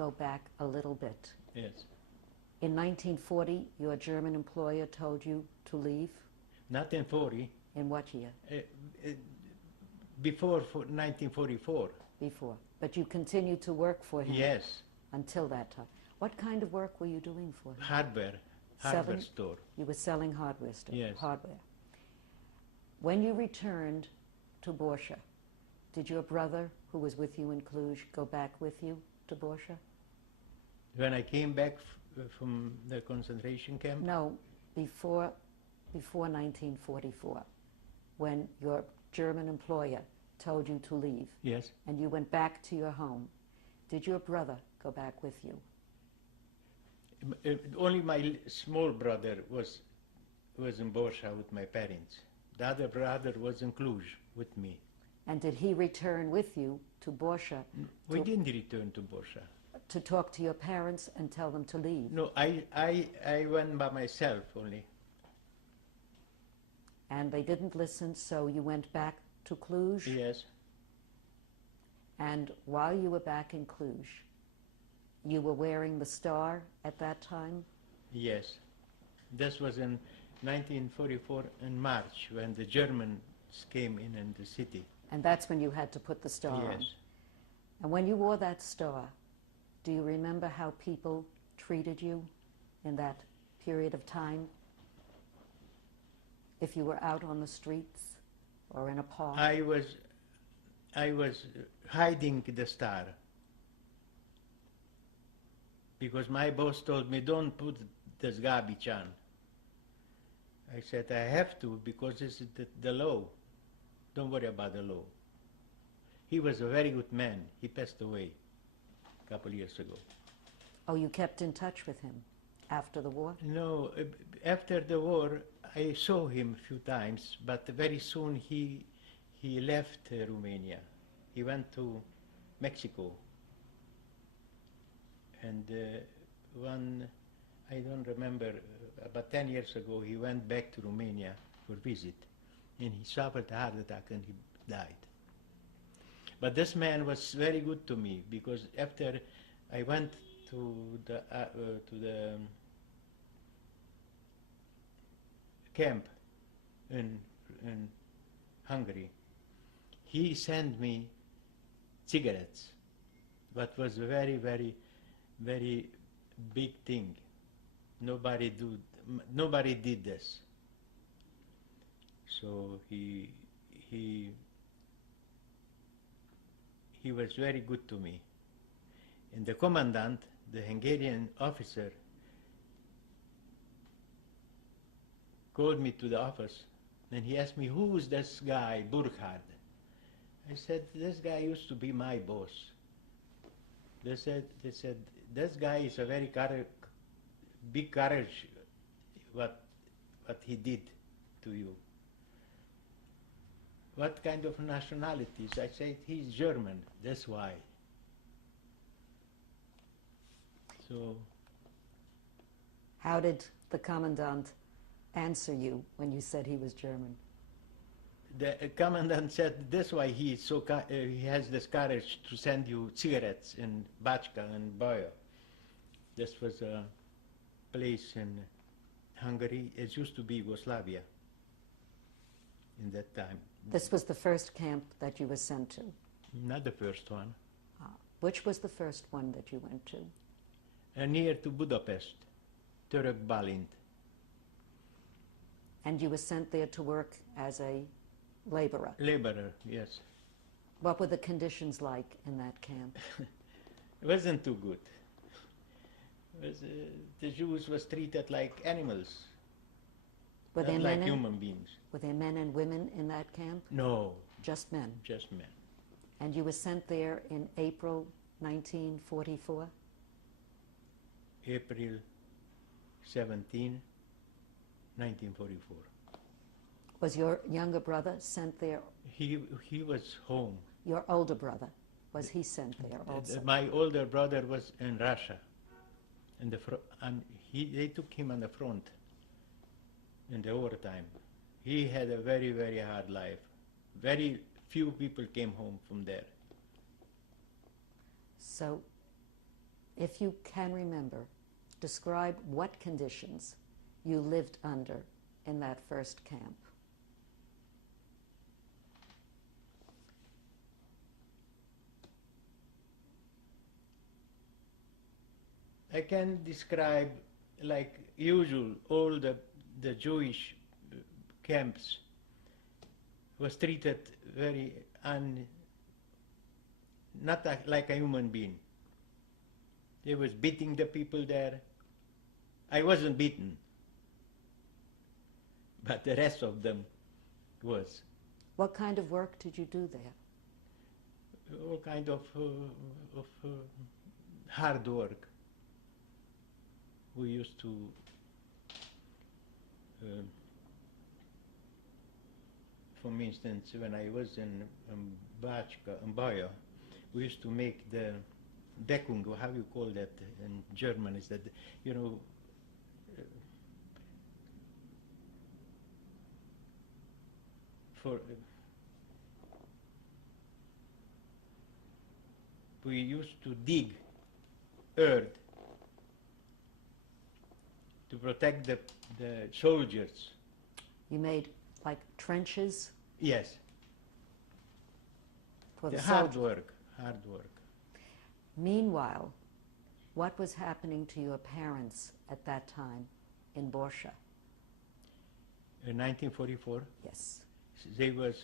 go back a little bit. Yes. In 1940, your German employer told you to leave? Not in 40. In what year? Before 1944. Before. But you continued to work for him? Yes. Until that time. What kind of work were you doing for him? Hardware store. You were selling hardware store? Yes. Hardware. When you returned to Borša, did your brother, who was with you in Cluj, go back with you to Borša? When I came back from the concentration camp? No, before 1944, when your German employer told you to leave. Yes. And you went back to your home. Did your brother go back with you? Only my small brother was in Borša with my parents. The other brother was in Cluj with me. And did he return with you to Borša? We didn't return to Borša. To talk to your parents and tell them to leave? No, I went by myself only. And they didn't listen, so you went back to Cluj? Yes. And while you were back in Cluj, you were wearing the star at that time? Yes. This was in 1944 in March, when the Germans came in the city. And that's when you had to put the star on? Yes. And when you wore that star, do you remember how people treated you in that period of time? If you were out on the streets or in a park? I was hiding the star because my boss told me, don't put this garbage on. I said, I have to because this is the law. Don't worry about the law. He was a very good man. He passed away a couple years ago. Oh, you kept in touch with him after the war? No, after the war, I saw him a few times, but very soon he left Romania. He went to Mexico. And I don't remember, about 10 years ago, he went back to Romania for visit. And he suffered a heart attack and he died. But this man was very good to me because after I went to the camp in Hungary, he sent me cigarettes. That was a very, very, very big thing. Nobody did this. So he was very good to me. And the commandant, the Hungarian officer, called me to the office and he asked me, who is this guy, Burkhard? I said, this guy used to be my boss. They said, this guy is a very big courage what he did to you. What kind of nationalities? I said, he's German, that's why. So. How did the commandant answer you when you said he was German? The commandant said, that's why he has this courage to send you cigarettes in Bachka and Baja. This was a place in Hungary. It used to be Yugoslavia in that time. This was the first camp that you were sent to? Not the first one. Which was the first one that you went to? Near to Budapest, Török Bálint. And you were sent there to work as a laborer? Laborer, yes. What were the conditions like in that camp? It wasn't too good. The Jews was treated like animals, Were there not men like human beings. Were there men and women in that camp? No. Just men? Just men. And you were sent there in April 1944? April 17, 1944. Was your younger brother sent there? He was home. Your older brother, was he sent there also? My older brother was in Russia. They took him on the front in the wartime. He had a very, very hard life. Very few people came home from there. So If you can remember, describe what conditions you lived under in that first camp. I can describe like usual all the Jewish camps was treated very not like a human being. They was beating the people there. I wasn't beaten, but the rest of them was. What kind of work did you do there? All kind of hard work. We used to for instance, when I was in Bachka, in Baja, we used to make the Deckung, or how you call that in German, is that, you know, we used to dig earth to protect the soldiers. You made like trenches? Yes. For the hard soldiers. work, hard work. Meanwhile, what was happening to your parents at that time in Borsha? In 1944, Yes. they was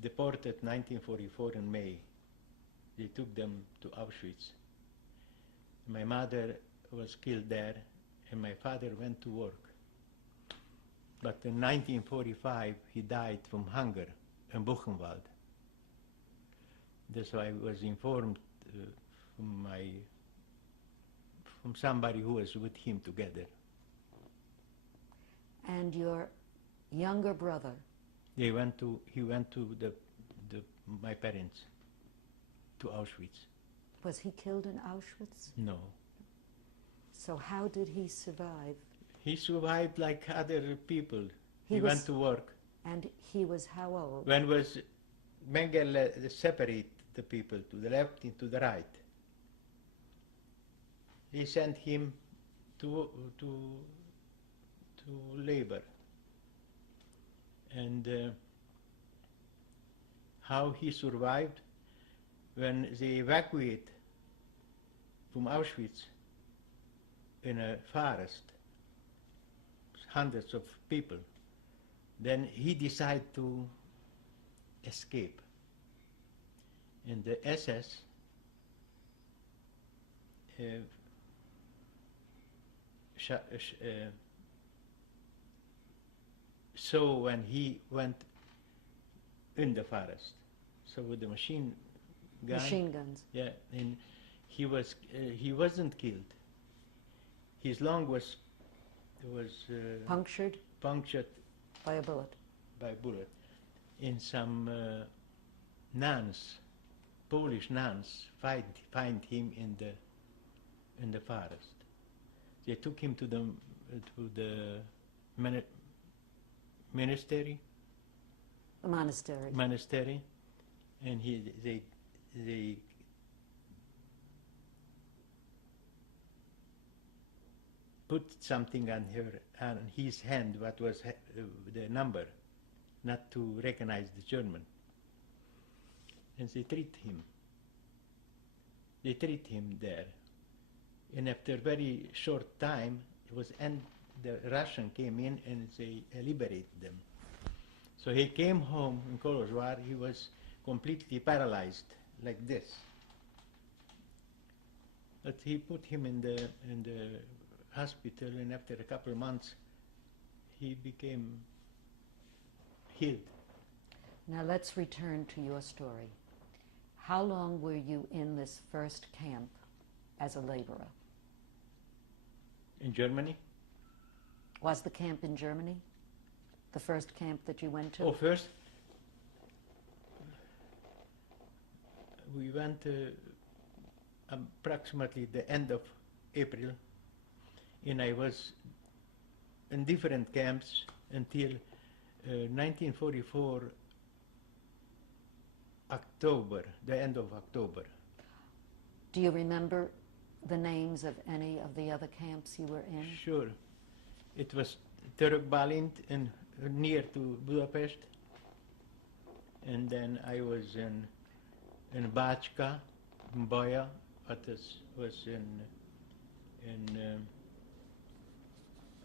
deported 1944 in May. They took them to Auschwitz. My mother was killed there, and my father went to work. But in 1945, he died from hunger in Buchenwald. That's why I was informed from somebody who was with him together. And your younger brother? He went to my parents to Auschwitz. Was he killed in Auschwitz? No. So how did he survive? He survived like other people. He He was- went to work. And he was how old? When was Mengele separate the people to the left and to the right, he sent him to labor. And how he survived, when they evacuate from Auschwitz in a forest, hundreds of people, then he decided to escape. And the SS saw when he went in the forest. So with the machine gun, Machine guns. yeah, and he wasn't killed. His lung was Punctured punctured by a bullet. by bullet. And some nuns, Polish nuns, find him in the forest. They took him to the monastery, A monastery. and they put something on his hand, what was the number, not to recognize the German. And they treat him. They treat him there. And after a very short time, the Russian came in and they liberated them. So he came home in Kolozsvár, he was completely paralyzed, like this. But he put him in the hospital, and after a couple of months, he became healed. Now let's return to your story. How long were you in this first camp as a laborer? In Germany? Was the camp in Germany? The first camp that you went to? Oh, first, we went approximately the end of April, and I was in different camps until 1944 October, the end of October. Do you remember the names of any of the other camps you were in? Sure. It was Török Bálint and near to Budapest. And then I was in Bácska, in Baja, what was in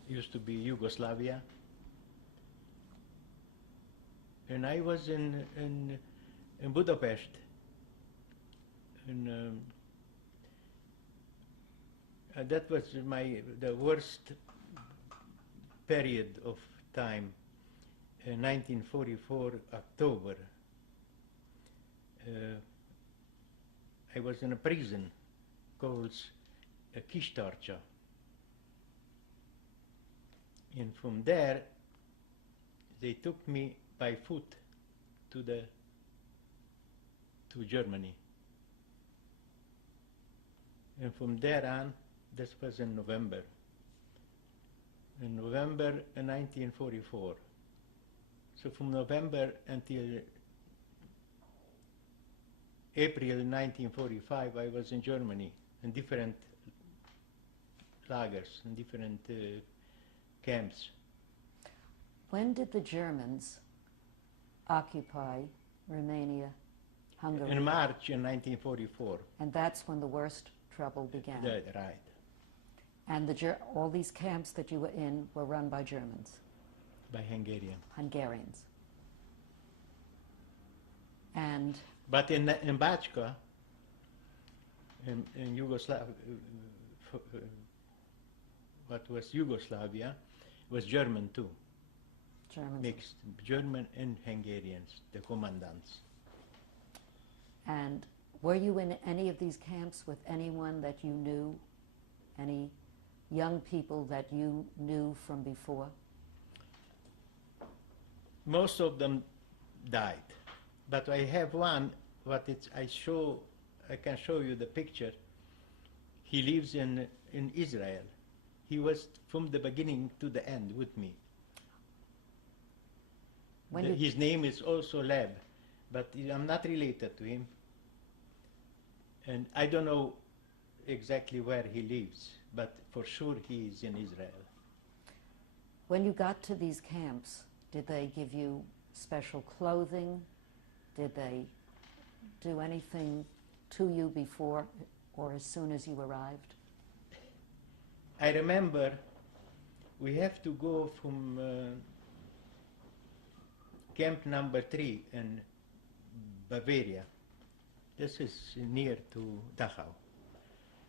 used to be Yugoslavia. And I was in Budapest. And that was the worst period of time. 1944 October. I was in a prison called Kistarcsa. And from there, they took me by foot to Germany. And from there on, this was in November. In November 1944. So from November until April 1945, I was in Germany in different lagers, in different camps. When did the Germans occupy Romania, Hungary? In March in 1944. And that's when the worst trouble began. Right. And all these camps that you were in were run by Germans? By Hungarians. And but in Bácska, in Yugoslavia, what was Yugoslavia, was German too. Germans. Mixed German and Hungarians, the commandants. And were you in any of these camps with anyone that you knew? Any young people that you knew from before? Most of them died, but I have one. I can show you the picture. He lives in Israel. He was from the beginning to the end with me. His name is also Leb, but I'm not related to him, and I don't know exactly where he lives, but for sure he is in Israel. When you got to these camps, did they give you special clothing? Did they do anything to you before or as soon as you arrived? I remember we have to go from camp number 3 in Bavaria. This is near to Dachau.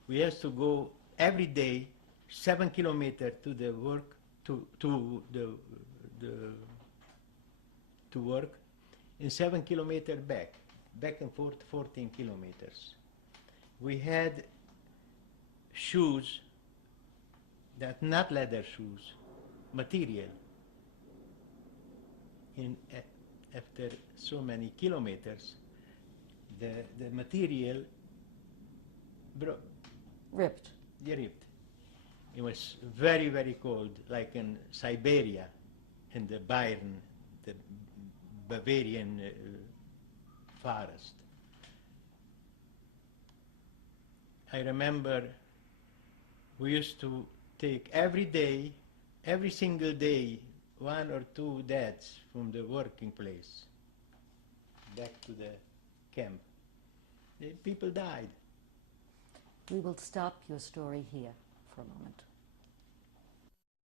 We have to go every day 7 kilometers to the work, to work, and 7 kilometers back and forth 14 kilometers. We had shoes that not leather shoes, material. After so many kilometers, the material Ripped. ripped. It was very, very cold, like in Siberia, in the Bayern, the Bavarian forest. I remember we used to take every single day, 1 or 2 dads from the working place back to the camp. The people died. We will stop your story here for a moment.